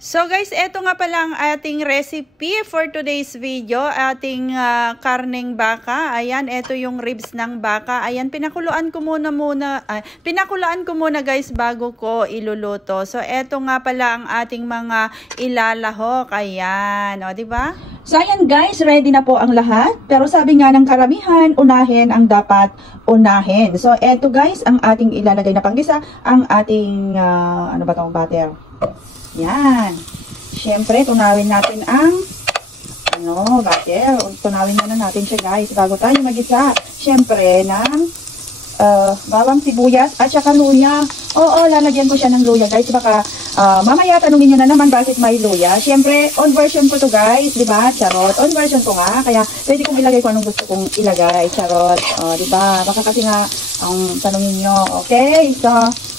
So guys, eto nga pala ang ating recipe for today's video, ating karneng baka. Ayan, eto yung ribs ng baka. Ayan, pinakuluan ko muna guys bago ko iluluto. So eto nga pala ang ating mga ilalahok. Ayan, o di ba? So ayan guys, ready na po ang lahat. Pero sabi nga ng karamihan, unahin ang dapat unahin. So eto guys, ang ating ilalagay na panggisa, ang ating ano ba tong butter? Yan. Siyempre, tunawin natin ang butter. Tunawin na natin siya guys bago tayo magisa. Siyempre, ng bawang sibuyas at saka luya. Oo, lalagyan ko siya ng luya guys. Baka mamaya tanungin nyo na naman bakit may luya. Siyempre, on version ko to guys. Diba? Charot. On version ko nga. Kaya pwede kong ilagay kung anong gusto kong ilagay. Charot. Diba? Baka kasi nga ang tanungin nyo. Okay? So,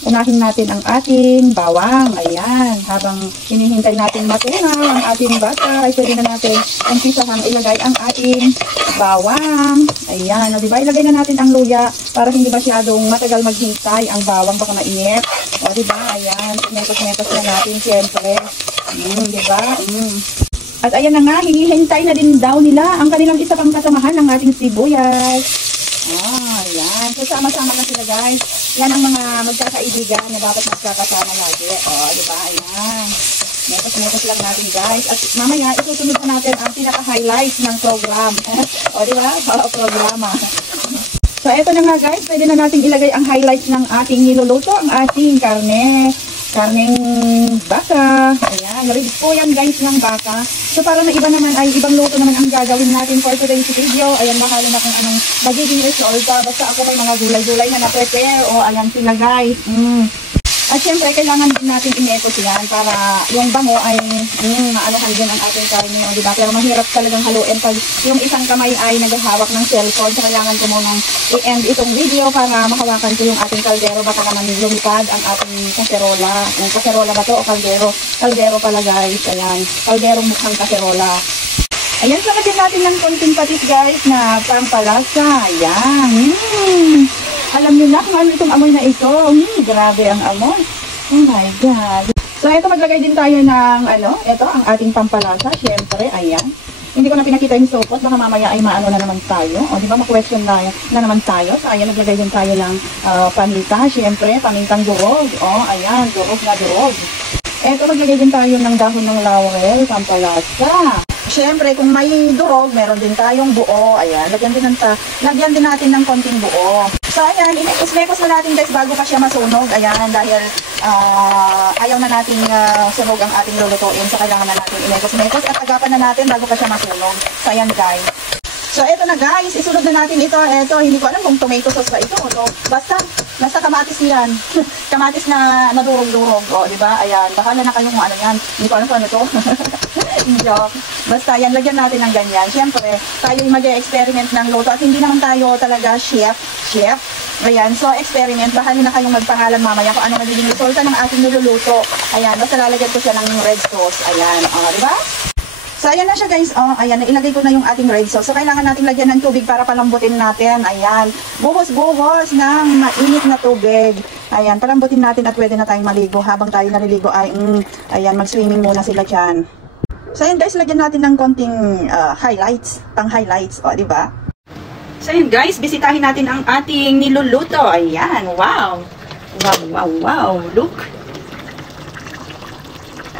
unahin natin ang ating bawang. Ayan. Habang hinihintay natin matunaw ang ating bata, ay pwede na natin umpisahang ilagay ang ating bawang. Ayan. O, diba? Ilagay na natin ang luya para hindi masyadong matagal maghintay ang bawang. Baka mainit. O, diba? Ayan. Metos-metos na natin siyempre. Diba? At ayan na nga, hinihintay na din daw nila ang kanilang isa pang kasamahan ng ating sibuyas. Ayan. So, sama-sama na sila guys. Yan ang mga magkakaibigan na dapat magkakasama lagi. Diba? Ayan. Metos-metos lang natin guys. At mamaya, isusunod na natin ang pinaka-highlights ng program. Diba? Programa. So, eto na nga guys. Pwede na natin ilagay ang highlights ng ating niluluto. Ang ating karneng baka. Ayan. Ribs po yan guys ng baka. So, para na iba naman ay ibang luto naman ang gagawin natin for today's video. Ayan, bahala na kung anong magiging resulta. Basta ako may mga gulay-gulay na na-prepare. Ayan sila guys. At syempre, kailangan din natin inetos yan para yung bango ay maanuhan din ang ating karne. Diba? Pero mahirap talagang haluin pag yung isang kamay ay naghahawak ng cellphone. So, kailangan ko munang i-end itong video para makawakan ko yung ating kaldero. Baka naman lumipad ang ating kaserola. Yung kaserola ba to o kaldero? Kaldero pala guys. Ayan. Kaldero mukhang kaserola. Ayan, lagyan natin ng konting patis guys na pampalasa. Ayan. Alam niyo na kung ano itong amoy na ito. Grabe ang amoy. Oh my God. So, ito maglagay din tayo ng ito ang ating pampalasa. Siyempre, ayan. Hindi ko na pinakita yung sopot. Baka mamaya ay maano na naman tayo. O, di ba? Ma-question na naman tayo. So, ayan, naglagay din tayo ng paminta. Siyempre, pamintang durog. O, ayan, durog na durog. Ito, maglagay din tayo ng dahon ng laurel, pampalasa. Siyempre, kung may durog, meron din tayong buo. Ayan, lagyan din natin ng konting buo. So, ayan, inekos-mekos na natin guys bago pa siya masunog. Ayan, dahil ayaw na natin sunog ang ating lulutuin. So, kailangan na natin inekos-mekos at agapan na natin bago pa siya masunog. So, ayan guys. So, eto na guys, isunod na natin ito. Eto, hindi ko alam kung tomato sauce ba ito. So, basta kamatis yan. Kamatis na nadurog-durog. O, diba? Ayan, bahala na kayong ano yan. Hindi ko alam kung ano to. Joke. Basta yan, lagyan natin ng ganyan. Siyempre, tayo yung mag-experiment ng luto. At hindi naman tayo talaga chef. Ayan, so experiment. Bahala na kayong magpangalan mamaya kung ano magiging resulta ng ating niluluto. Ayan, basta lalagyan ko siya ng red sauce. Ayan, diba? So, ayan na siya guys. Ayan, nailagay ko na yung ating red sauce. So, kailangan natin lagyan ng tubig para palambutin natin. Ayan, buhos-buhos ng mainit na tubig. Ayan, palambutin natin at pwede na tayong maligo. Habang tayo naliligo ay, ayan, mag-swimming muna sila dyan. So, ayan guys, lagyan natin ng konting highlights, pang-highlights. Diba? So, ayan guys, bisitahin natin ang ating niluluto. Ayan, wow. Wow. Look.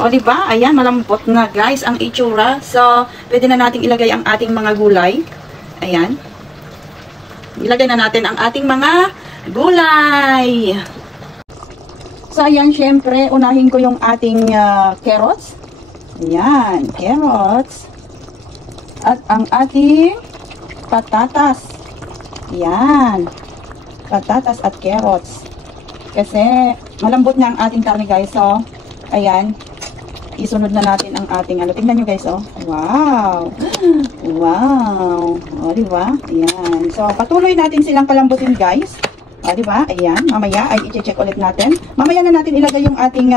Diba? Ayan, malambot na guys ang itsura. So, pwede na natin ilagay ang ating mga gulay. Ayan. Ilagay na natin ang ating mga gulay. So, ayan, syempre, unahin ko yung ating carrots. Ayan, carrots. At ang ating patatas. Ayan. Patatas at carrots. Kasi, malambot na ang ating karne guys. So, ayan. Isunod na natin ang ating tingnan nyo guys, wow. Wow. Diba? Ayan. So, patuloy natin silang palambutin guys. Diba? Ayan. Mamaya ay i-check ulit natin. Mamaya na natin ilagay yung ating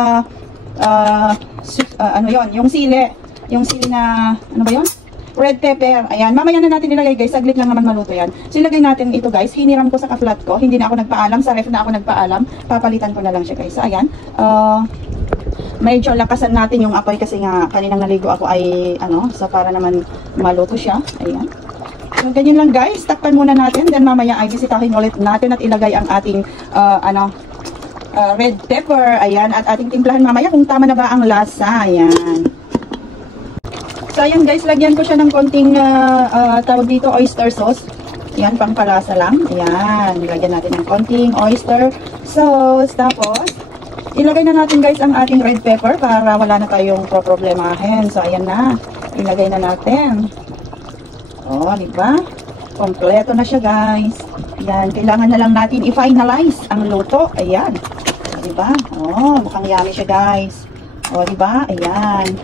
yung sili. Yung sili na, ano ba yun? Red pepper. Ayan. Mamaya na natin ilagay guys. Saglit lang naman maluto yan. So, ilagay natin ito guys. Hiniram ko sa ka-flat ko. Hindi na ako nagpaalam. Sa ref na ako nagpaalam. Papalitan ko na lang siya guys. So, ayan. medyo lakasan natin yung apoy kasi nga kaninang naligo ako ay so para naman maluto siya. Ayan. So ganyan lang guys, takpan muna natin, then mamaya ay bisitahin ulit natin at ilagay ang ating red pepper. Ayan, at ating timplahan mamaya kung tama na ba ang lasa. Ayan. So ayan guys, lagyan ko siya ng konting tawag dito oyster sauce. Yan, pangpalasa lang. Ayan, nilagyan natin ng konting oyster sauce. Tapos, ilagay na natin guys ang ating red pepper para wala na tayong problemahin. So, ayan na. Ilagay na natin. Oh, di ba? Kompleto na siya guys. Ayan, kailangan na lang natin i-finalize ang luto. Ayan. Di ba? Oh, mukhang yummy siya guys. Oh, di ba? Ayan.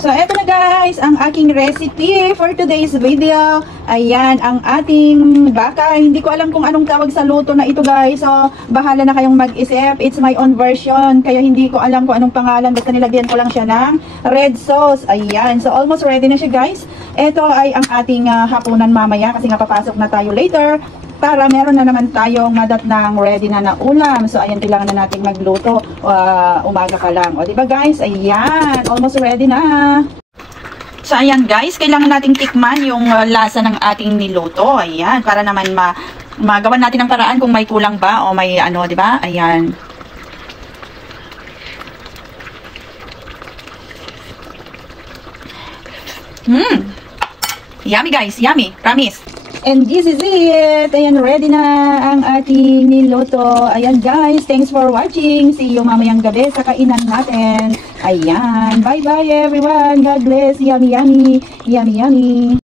So, eto na guys, ang aking recipe for today's video. Ayan, ang ating baka. Hindi ko alam kung anong tawag sa luto na ito guys. So, bahala na kayong mag-isip. It's my own version. Kaya hindi ko alam kung anong pangalan. Basta nilagyan ko lang siya ng red sauce. Ayan, so almost ready na siya guys. Ito ay ang ating hapunan mamaya kasi nga papasok na tayo later. Para meron na naman tayong madatnang ready na ulam. So, ayan, kailangan na natin magluto umaga ka lang. O, diba guys? Ayan, almost ready na. So, ayan guys, kailangan nating tikman yung lasa ng ating niluto. Ayan, para naman magawan natin ang paraan kung may kulang ba o may diba? Ayan. Yummy guys, yummy. Promise. And this is it. Ayan, ready na ang ating niluto. Ayan guys, thanks for watching. See you mamayang gabi sa kainan natin. Ayan, bye-bye everyone. God bless. Yummy, yummy. Yummy, yummy.